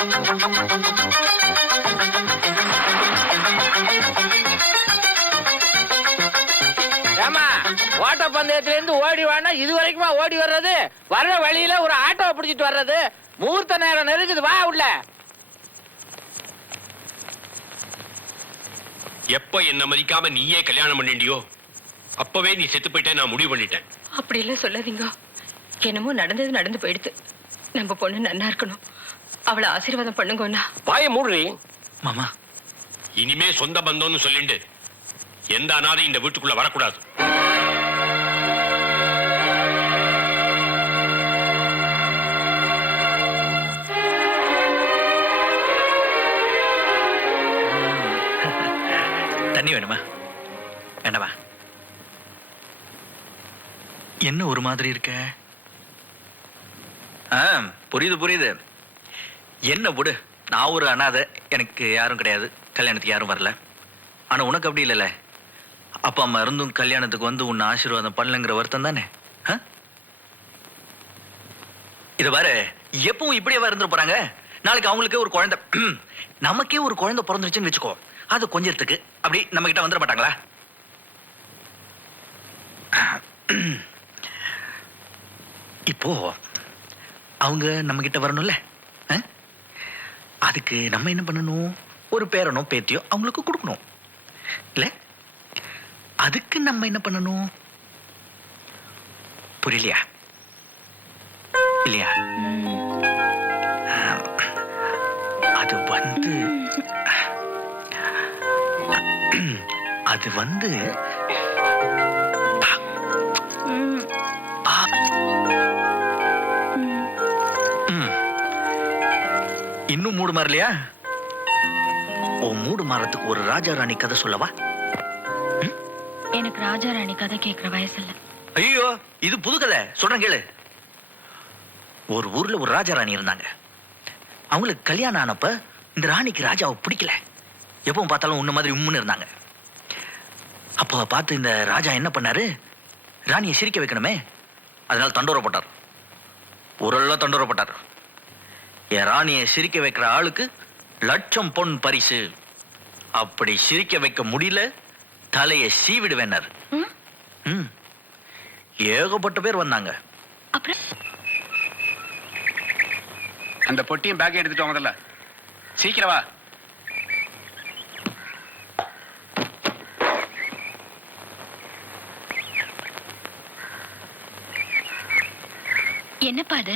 ஏமா ஓட்ட பந்தயத்துல இருந்து ஓடி வானா இது வரைக்குமா ஓடி வர்றது? வர்ற வழியில ஒரு ஆட்டோவை பிடிச்சிட்டு வர்றது. முகூர்த்த நேரம் நெருங்குது, வா உள்ள. எப்ப என்ன மதிக்காம நீயே கல்யாணம் பண்ணிண்டியோ அப்பவே நீ செத்து போயிட்டே நான் முடிவு பண்ணிட்டேன். அப்படி எல்லாம் சொல்லாதீங்க. என்னமோ நடந்தது நடந்து போயிடுது. நம்ம பொண்ணு நன்னா இருக்கணும். அவளை ஆசீர்வாதம் பண்ணுங்கன்னா. பாய மூடுறீ மாமா. இனிமே சொந்த பந்தம்னு சொல்லிண்டு எந்த அனாதை இந்த வீட்டுக்குள்ள வரக்கூடாது. தண்ணி வேணுமா? வேண்டாமா? என்ன ஒரு மாதிரி இருக்க? புரியுது புரியுது. என்ன விடு, நான் ஒரு அனாதை, எனக்கு யாரும் கிடையாது, கல்யாணத்துக்கு யாரும் வரல. ஆனா உனக்கு அப்படி இல்லைல்ல, அப்பா அம்மா இருந்தும் கல்யாணத்துக்கு வந்து உன்னை ஆசீர்வாதம் பண்ணலங்கிற வருத்தம் தானே? இது பாரு, எப்பவும் இப்படியே இருந்துட்டு போறாங்க. நாளைக்கு அவங்களுக்கே ஒரு குழந்தை, நமக்கே ஒரு குழந்தை பிறந்துருச்சுன்னு வச்சுக்கோ, அது கொஞ்சத்துக்கு அப்படி நம்ம கிட்ட வந்துட மாட்டாங்களா? இப்போ அவங்க நம்ம கிட்ட வரணும்ல, அதுக்கு நம்ம என்ன பண்ணணும்? ஒரு பேரனோ பேத்தியோ அவங்களுக்கு கொடுக்கணும் இல்ல? அதுக்கு நம்ம என்ன பண்ணணும்? புரியலையா? இல்லையா? அது வந்து அது வந்து இன்னும் மூடு மாறலையா? ஓ, மூடு மாறத்துக்கு ஒரு ராஜா ராணி கதை சொல்லவா? எனக்கு ராஜா ராணி கதை கேட்கிற வயசு இல்ல. ஐயோ, இது புது கதை, சொல்றேன் கேளு. ஒரு ஊர்ல ஒரு ராஜா ராணி இருந்தாங்க. அவங்களுக்கு கல்யாணம் ஆனப்ப இந்த ராணிக்கு ராஜாவை பிடிக்கல. எப்பவும் பார்த்தாலும் உன்ன மாதிரி உம்முன்னு இருந்தாங்க. அப்போ பார்த்து இந்த ராஜா என்ன பண்ணாரு? ராணியை சிரிக்க வைக்கணுமே, அதனால தண்டோரை போட்டார். ஊரெல்லாம் தண்டோரை போட்டார். என் ராணியை சிரிக்க வைக்கிற ஆளுக்கு 1,00,000 பொன் பரிசு. அப்படி சிரிக்க வைக்க முடியல, தலையை சீவிடுவேன்னாரு. ஏகப்பட்ட பேர் வந்தாங்க. அந்த பொட்டியும் பேக் எடுத்துட்டு வாங்கல, சீக்கிரம் வா. என்னப்பா அது?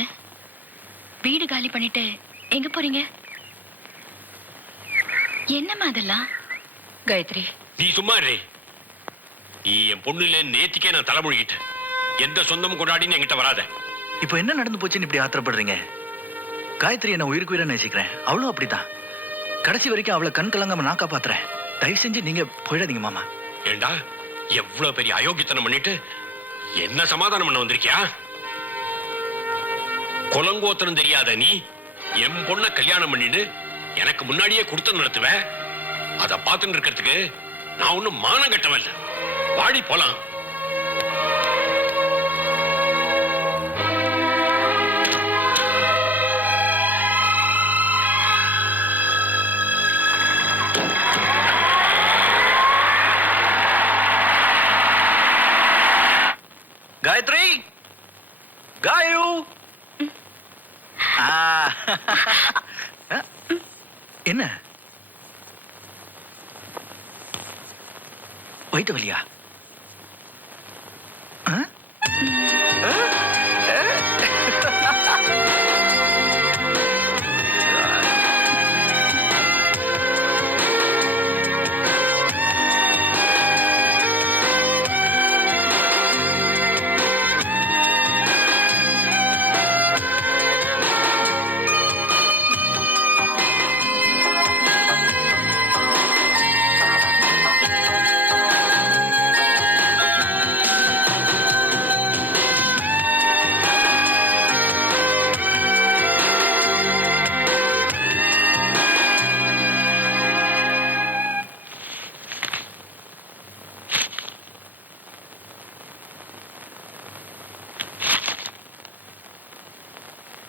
வீடு காலி பண்ணிட்டு எங்க போறீங்க? என்னம்மா அதெல்லாம்? காயத்ரி, நீ சும்மா இரு. நீ என் பொண்ணுல நேத்திக்கே நான் தலைமொழிகிட்டேன். எந்த சொந்தமும் கொண்டாடின்னு என்கிட்ட வராத. இப்போ என்ன நடந்து போச்சுன்னு இப்படி ஆத்திரப்படுறீங்க? காயத்ரி என்ன உயிருக்கு உயிரை நேசிக்கிறேன், அவளும் அப்படித்தான். கடைசி வரைக்கும் அவளை கண் கலங்காம நான் காப்பாத்துறேன். தயவு செஞ்சு நீங்க போயிடாதீங்க மாமா. ஏண்டா, எவ்வளவு பெரிய அயோக்கியத்தனம் பண்ணிட்டு என்ன சமாதானம் பண்ண வந்திருக்கியா? கொலங்கோத்தனம் தெரியாத நீ என் பொண்ண கல்யாணம் பண்ணிட்டு எனக்கு முன்னாடியே கொடுத்து நடத்துவ. அத பார்த்துட்டு இருக்கிறதுக்கு நான் ஒன்னும் மானம் கட்டவல்ல. வாடி போலாம். காயத்ரி, காயு. என்ன வயிற்று வலியா?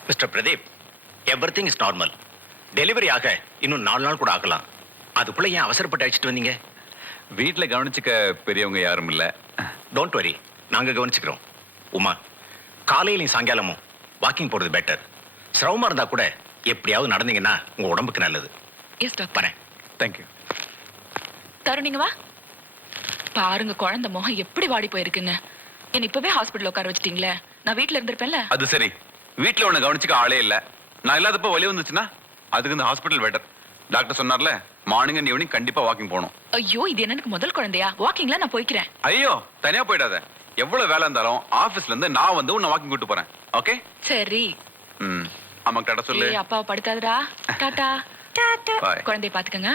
Mr. Pradeep, everything is normal. Delivery ஆக இன்னும் 4 நாள் கூட ஆகலாம். அதுக்குள்ள ஏன் அவசரப்பட்டு அழைச்சிட்டு வந்தீங்க? வீட்டுல கவனிச்சுக்க பெரியவங்க யாரும் இல்ல. டோன்ட் வரி, நாங்க கவனிச்சுக்கிறோம். உமா, காலையிலையும் சாயங்காலமும் வாக்கிங் போறது பெட்டர். சிரமமா இருந்தா கூட எப்படியாவது நடந்தீங்கன்னா உங்க உடம்புக்கு நல்லது. Yes doctor. வரேன். தேங்க்யூ. தருணிங்க வா. பாருங்க குழந்தை முகம் எப்படி வாடி போயிருக்குன்னு. என்ன இப்பவே ஹாஸ்பிடல்ல உட்கார வச்சிட்டீங்களே, நான் வீட்ல இருந்திருப்பேன்ல. அது சரி, வீட்டுல உன்னை கவனிச்சுக்க ஆளே இல்ல. நான் இல்லாதப்ப வலி வந்துச்சுன்னா அதுக்கு இந்த ஹாஸ்பிட்டல் பெட்டர். டாக்டர் சொன்னார்ல, மார்னிங் அண்ட் ஈவினிங் கண்டிப்பா வாக்கிங் போகணும். ஐயோ, இது எனக்கு முதல் குழந்தையா? வாக்கிங்ல நான் போய்க்கிறேன். ஐயோ, தனியா போயிடாத. எவ்வளவு வேலை இருந்தாலும் ஆபீஸ்ல இருந்து நான் வந்து உன்னை வாக்கிங் கூட்டு போறேன். ஓகே? சரி. அம்மாக்கு டாடா சொல்லு. அப்பாவை படுத்தாதடா. டாடா. டாடா. Bye. குழந்தைய பாத்துக்கங்க.